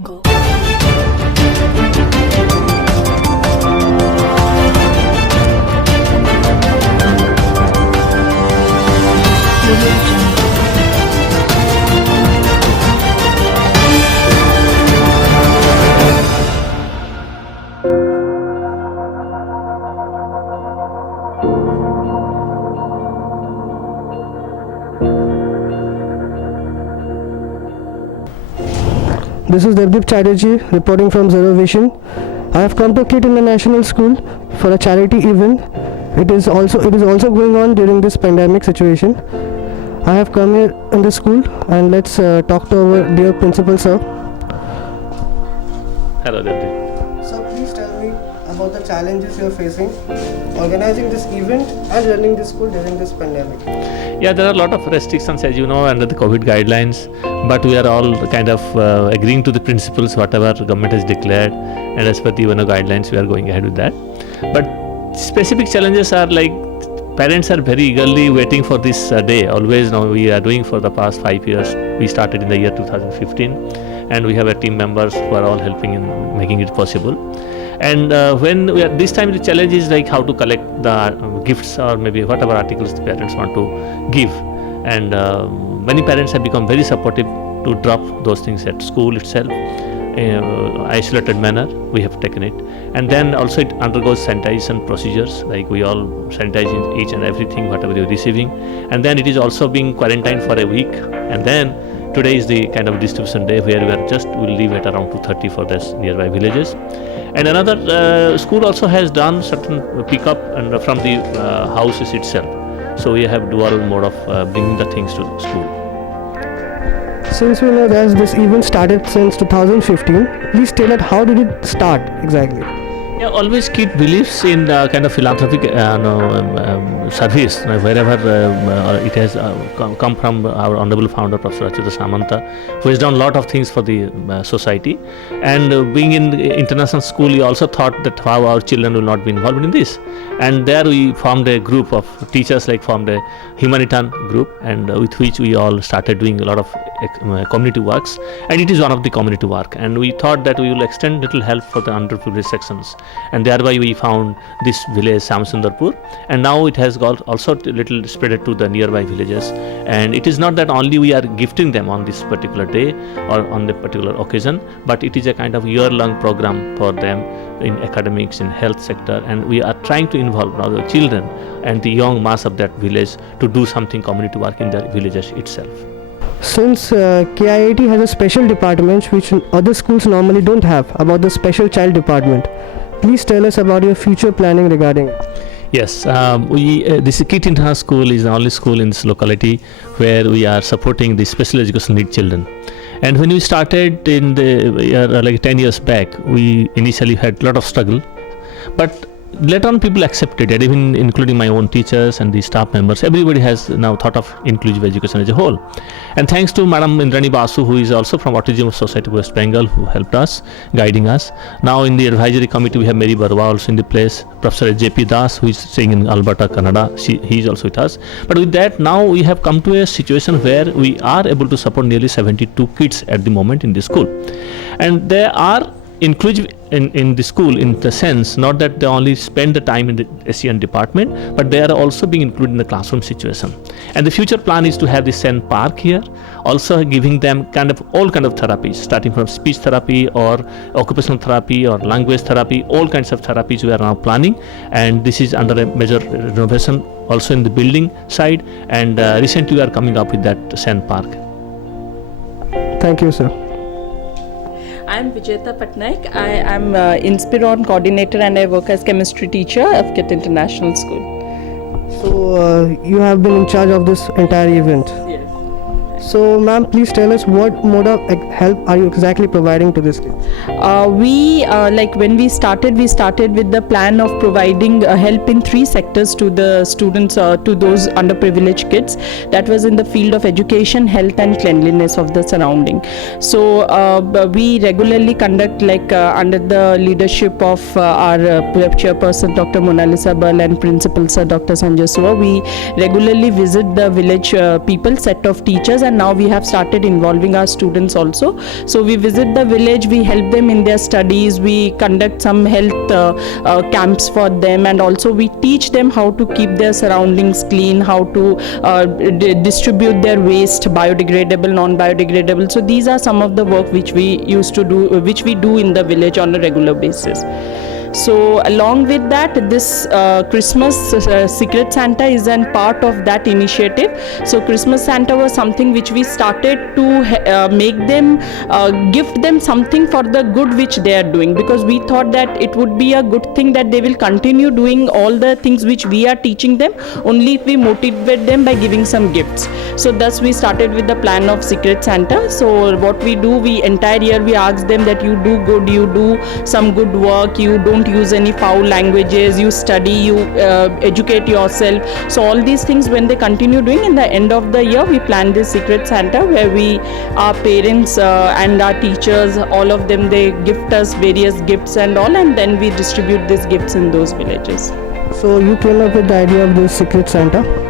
Go. This is Devdeep Chatterjee reporting from Zero Vision. I have come to KIT International School for a charity event. It is also going on during this pandemic situation. I have come here in the school and let's talk to our dear principal sir. Hello, Devdeep. So please tell me about the challenges you are facing organizing this event and running this school during this pandemic. Yeah, there are a lot of restrictions, as you know, under the COVID guidelines, but we are all kind of agreeing to the principles, whatever government has declared, and as per the guidelines, we are going ahead with that. But specific challenges are like parents are very eagerly waiting for this day. Always now we are doing for the past 5 years. We started in the year 2015, and we have a team members who are all helping in making it possible. And when we are, this time the challenge is like how to collect the gifts or maybe whatever articles the parents want to give. And many parents have become very supportive to drop those things at school itself. Isolated manner we have taken it, and then also it undergoes sanitization procedures, like we all sanitize each and everything whatever you're receiving, and then it is also being quarantined for a week, and then today is the kind of distribution day where we are just will leave at around 2:30 for this nearby villages. And another school also has done certain pickup and from the houses itself, so we have dual mode of bringing the things to the school. Since we know that this event started since 2015, please tell us how did it start exactly? Yeah, always KIT believes in kind of philanthropic service wherever it has come from our honorable founder Professor Achyuta Samanta, who has done a lot of things for the society. And being in international school, we also thought that how our children will not be involved in this. And there we formed a group of teachers, like formed a Humanitan group, and with which we all started doing a lot of community works. And it is one of the community work. And we thought that we will extend little help for the underprivileged sections. And thereby we found this village Samsundarpur, and now it has got also a little spread to the nearby villages. And it is not that only we are gifting them on this particular day or on the particular occasion, but it is a kind of year-long program for them in academics, in health sector, and we are trying to involve now the children and the young mass of that village to do something community work in their villages itself. Since KIIT has a special department which other schools normally don't have, about the special child department, please tell us about your future planning regarding it. Yes, this KIT International School is the only school in this locality where we are supporting the special educational need children. And when we started in the like 10 years back, we initially had a lot of struggle, but later on people accepted it, even including my own teachers and the staff members. Everybody has now thought of inclusive education as a whole. And thanks to Madam Indrani Basu, who is also from Autism Society of West Bengal, who helped us, guiding us. Now in the advisory committee we have Mary Barwa also in the place, Professor JP Das, who is staying in Alberta, Canada, he is also with us. But with that, now we have come to a situation where we are able to support nearly 72 kids at the moment in the school. And they are inclusive in the school, in the sense not that they only spend the time in the SEN department, but they are also being included in the classroom situation. And the future plan is to have the SEN park here, also giving them all kind of therapies, starting from speech therapy or occupational therapy or language therapy, all kinds of therapies we are now planning. And this is under a major renovation also in the building side, and recently we are coming up with that SEN park. Thank you, sir. I am Vijeta Patnaik. I am Inspiron coordinator and I work as chemistry teacher of KIT International School. So you have been in charge of this entire event. Yes. So ma'am, please tell us what mode of help are you exactly providing to this kid? When we started with the plan of providing help in 3 sectors to the students, to those underprivileged kids. That was in the field of education, health and cleanliness of the surrounding. So we regularly conduct, under the leadership of our chairperson Dr. Mona Lisa Bal and principal sir Dr. Sanjay Suva, we regularly visit the village people, set of teachers, and now we have started involving our students also. So we visit the village, we help them in their studies, we conduct some health camps for them, and also we teach them how to keep their surroundings clean, how to distribute their waste, biodegradable, non-biodegradable. So these are some of the work which we used to do, which we do in the village on a regular basis. So along with that, this Christmas Secret Santa is a part of that initiative. So Christmas Santa was something which we started to make them, gift them something for the good which they are doing, because we thought that it would be a good thing that they will continue doing all the things which we are teaching them, only if we motivate them by giving some gifts. So thus we started with the plan of Secret Santa. So what we do, we entire year we ask them that you do good, you do some good work, you don't use any foul languages, you study, you educate yourself. So all these things when they continue doing, in the end of the year we plan this Secret Santa, where we, our parents and our teachers, all of them, they gift us various gifts and all, and then we distribute these gifts in those villages. So you came up with the idea of this Secret Santa?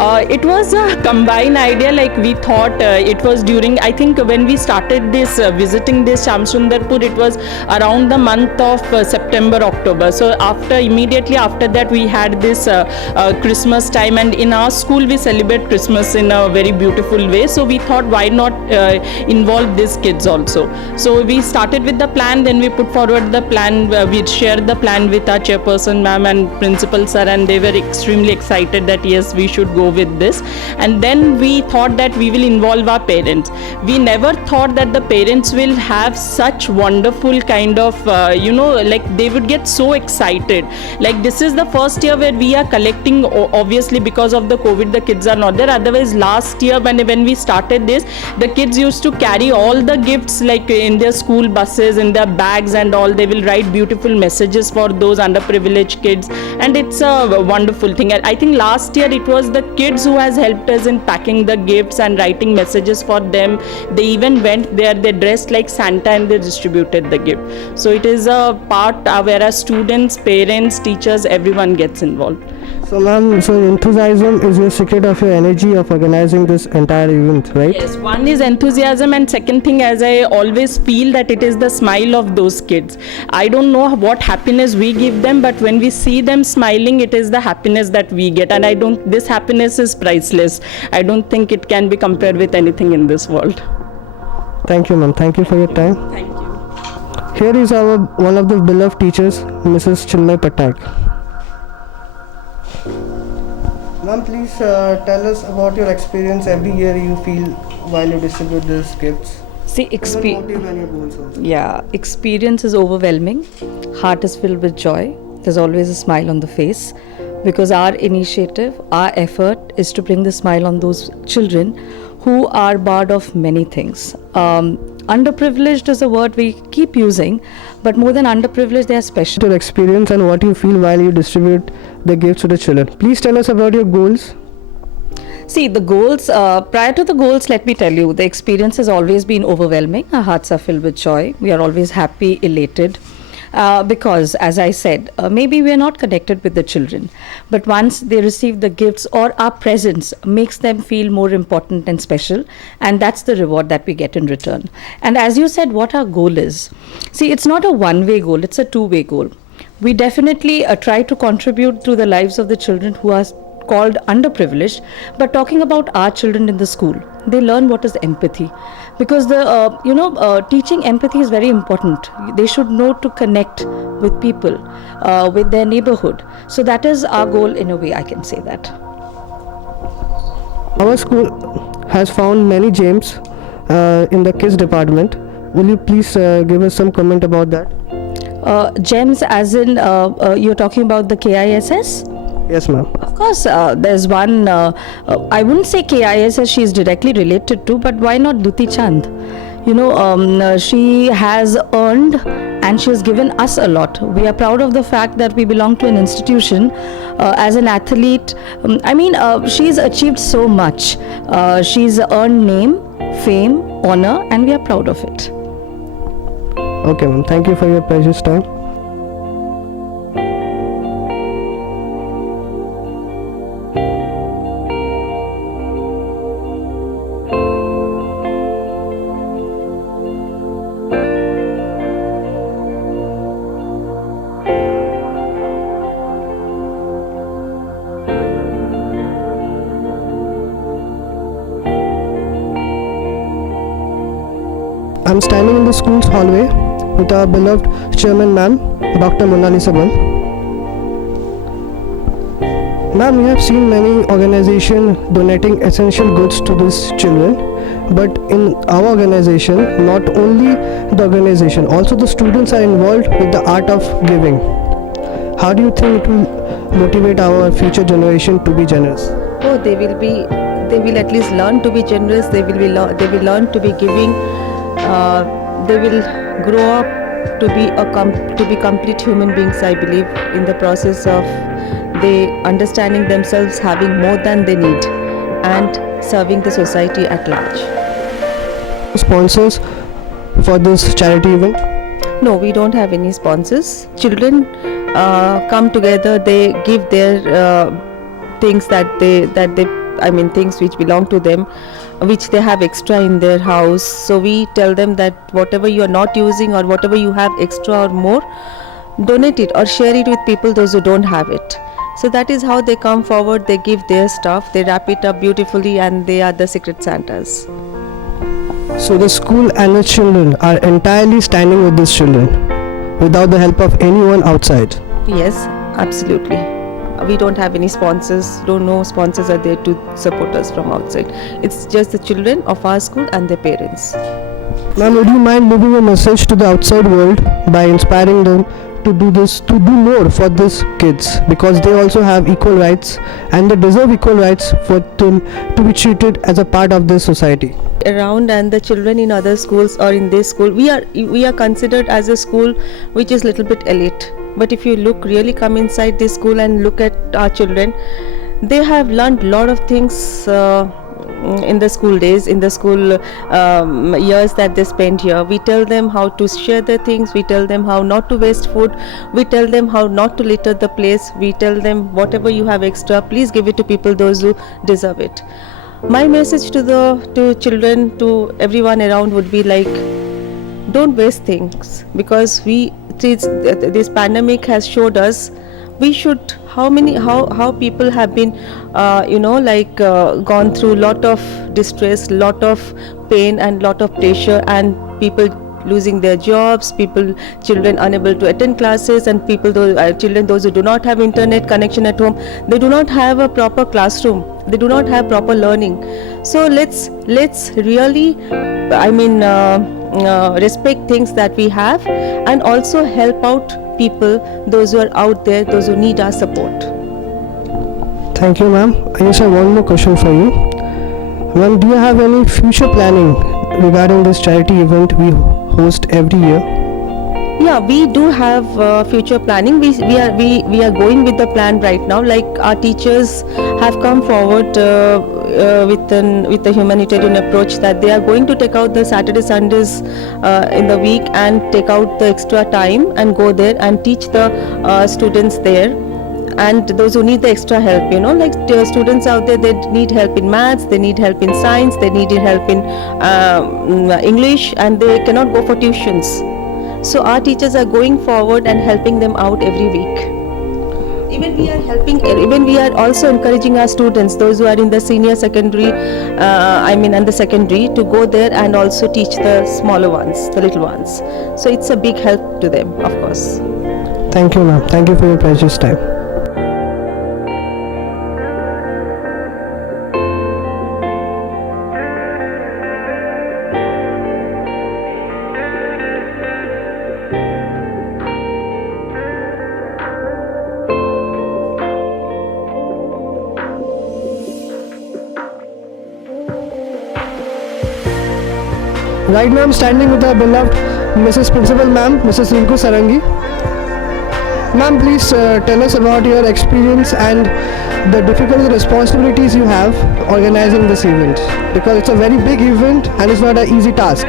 It was a combined idea. Like we thought it was during, I think when we started this visiting this Shamsundarpur, it was around the month of September, October. So immediately after that we had this Christmas time, and in our school we celebrate Christmas in a very beautiful way. So we thought, why not involve these kids also. So we started with the plan, then we put forward the plan, we shared the plan with our chairperson ma'am and principal sir, and they were extremely excited that yes, we should go with this. And then we thought that we will involve our parents. We never thought that the parents will have such wonderful kind of like they would get so excited. Like this is the first year where we are collecting, obviously because of the COVID the kids are not there. Otherwise last year when we started this, the kids used to carry all the gifts like in their school buses, in their bags and all. They will write beautiful messages for those underprivileged kids, and it's a wonderful thing. And I think last year it was the kids who has helped us in packing the gifts and writing messages for them. They even went there, they dressed like Santa and they distributed the gift. So it is a part where our students, parents, teachers, everyone gets involved. So ma'am, so enthusiasm is your secret of your energy of organizing this entire event, right? Yes, one is enthusiasm, and second thing, as I always feel, that it is the smile of those kids. I don't know what happiness we give them, but when we see them smiling, it is the happiness that we get, and this happiness is priceless. I don't think it can be compared with anything in this world. Thank you ma'am, thank you for your time. Thank you. Here is our one of the beloved teachers, Mrs. Chinmay Patak. Ma'am, please tell us about your experience every year you feel while you distribute these gifts. See, Your motive and your goals also. yeah, experience is overwhelming. Heart is filled with joy. There's always a smile on the face, because our initiative, our effort is to bring the smile on those children who are barred of many things. Underprivileged is a word we keep using, but more than underprivileged, they are special. Your experience and what you feel while you distribute the gifts to the children. Please tell us about your goals. See, the goals, prior to the goals, let me tell you, the experience has always been overwhelming. Our hearts are filled with joy. We are always happy, elated. Because, as I said, maybe we are not connected with the children, but once they receive the gifts or our presence makes them feel more important and special, and that's the reward that we get in return. And as you said, what our goal is. See, it's not a one-way goal, it's a two-way goal. We definitely try to contribute to the lives of the children who are called underprivileged, but talking about our children in the school, they learn what is empathy, because the teaching empathy is very important. They should know to connect with people, with their neighborhood. So that is our goal in a way, I can say that. Our school has found many gems in the kids department. Will you please give us some comment about that? Gems as in you're talking about the KISS? Yes ma'am. Of course, there's one, I wouldn't say KISS she is directly related to, but why not Duti Chand? She has earned and she has given us a lot. We are proud of the fact that we belong to an institution. As an athlete, she's achieved so much. She's earned name, fame, honor, and we are proud of it. Okay ma'am, thank you for your precious time. school's hallway with our beloved chairman, ma'am, Dr. Monalisa Bal. Ma'am, we have seen many organizations donating essential goods to these children, but in our organization, not only the organization, also the students are involved with the art of giving. How do you think it will motivate our future generation to be generous? Oh, they will at least learn to be generous. They will learn to be giving. They will grow up to be complete human beings, I believe, in the process of they understanding themselves, having more than they need, and serving the society at large. Sponsors for this charity event? No, we don't have any sponsors. Children come together. They give their things things which belong to them, which they have extra in their house. So we tell them that whatever you are not using or whatever you have extra or more, donate it or share it with people, those who don't have it. So that is how they come forward. They give their stuff, they wrap it up beautifully, and they are the secret Santas. So the school and the children are entirely standing with these children without the help of anyone outside. Yes, absolutely. We don't have any sponsors. No sponsors are there to support us from outside. It's just the children of our school and their parents. Ma'am, would you mind leaving a message to the outside world by inspiring them to do this, to do more for these kids, because they also have equal rights and they deserve equal rights for them to be treated as a part of this society? Around, and the children in other schools or in this school, we are considered as a school which is little bit elite. But if you really come inside this school and look at our children, they have learned a lot of things in the school days, in the school years that they spent here. We tell them how to share their things, we tell them how not to waste food, we tell them how not to litter the place, we tell them whatever you have extra, please give it to people, those who deserve it. My message to children, to everyone around would be like, don't waste things, because this pandemic has showed us we should how people have been gone through lot of distress, lot of pain and lot of pressure, and people losing their jobs, children unable to attend classes, and children those who do not have internet connection at home, they do not have a proper classroom, they do not have proper learning. So let's really respect things that we have, and also help out people, those who are out there, those who need our support. Thank you, ma'am. I just have one more question for you. Ma'am, do you have any future planning regarding this charity event we host every year? Yeah, we do have future planning. We are going with the plan right now. Like, our teachers have come forward with a humanitarian approach, that they are going to take out the Saturday, Sundays in the week and take out the extra time and go there and teach the students there. And those who need the extra help, like students out there, they need help in maths, they need help in science, they need help in English, and they cannot go for tuitions. So our teachers are going forward and helping them out every week. Even we are also encouraging our students, those who are in the senior secondary, and the secondary, to go there and also teach the smaller ones, the little ones. So it's a big help to them, of course. Thank you, ma'am. Thank you for your precious time. Right now I'm standing with our beloved Mrs. Principal Ma'am, Mrs. Rinku Sarangi. Ma'am, please tell us about your experience and the difficult responsibilities you have organizing this event, because it's a very big event and it's not an easy task.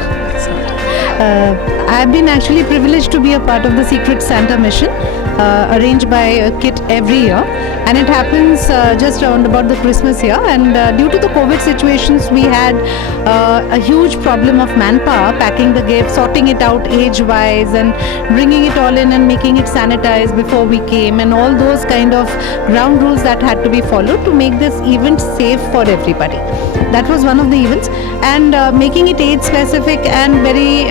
I've been actually privileged to be a part of the Secret Santa mission arranged by a kit every year, and it happens just around about the Christmas year, and due to the COVID situations we had a huge problem of manpower, packing the gift, sorting it out age wise and bringing it all in and making it sanitized before we came, and all those kind of ground rules that had to be followed to make this event safe for everybody. That was one of the events, and making it age specific and very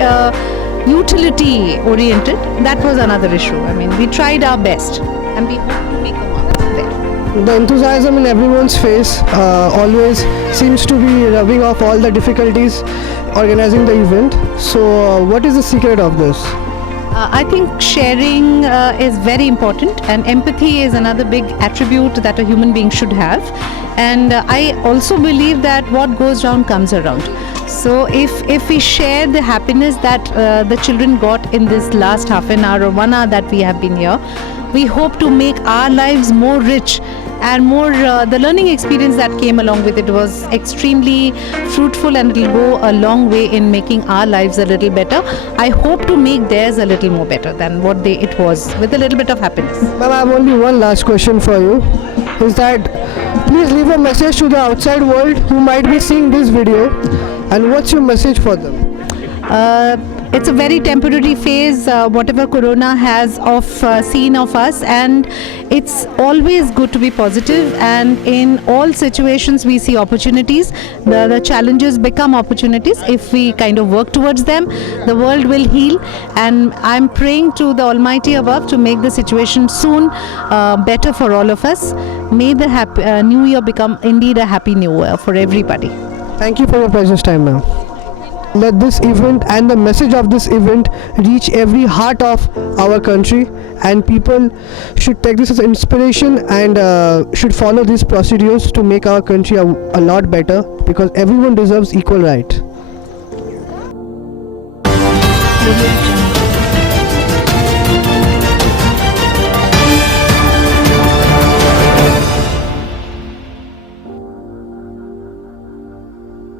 utility oriented, that was another issue. I mean, we tried our best and we hope to make a mark there. The enthusiasm in everyone's face always seems to be rubbing off all the difficulties organizing the event. So, what is the secret of this? I think sharing is very important, and empathy is another big attribute that a human being should have. And I also believe that what goes around comes around. So if we share the happiness that the children got in this last half an hour or 1 hour that we have been here, we hope to make our lives more rich and more the learning experience that came along with it was extremely fruitful, and it will go a long way in making our lives a little better. I hope to make theirs a little more better than what it was, with a little bit of happiness. Ma'am, I have only one last question for you. Is that please leave a message to the outside world who might be seeing this video, and what's your message for them? It's a very temporary phase, whatever Corona has seen of us, and it's always good to be positive, and in all situations we see opportunities. The challenges become opportunities if we kind of work towards them. The world will heal, and I'm praying to the Almighty above to make the situation soon better for all of us. May the new year become indeed a happy new year for everybody. Thank you for your precious time, ma'am. Let this event and the message of this event reach every heart of our country, and people should take this as inspiration and should follow these procedures to make our country a lot better, because everyone deserves equal right.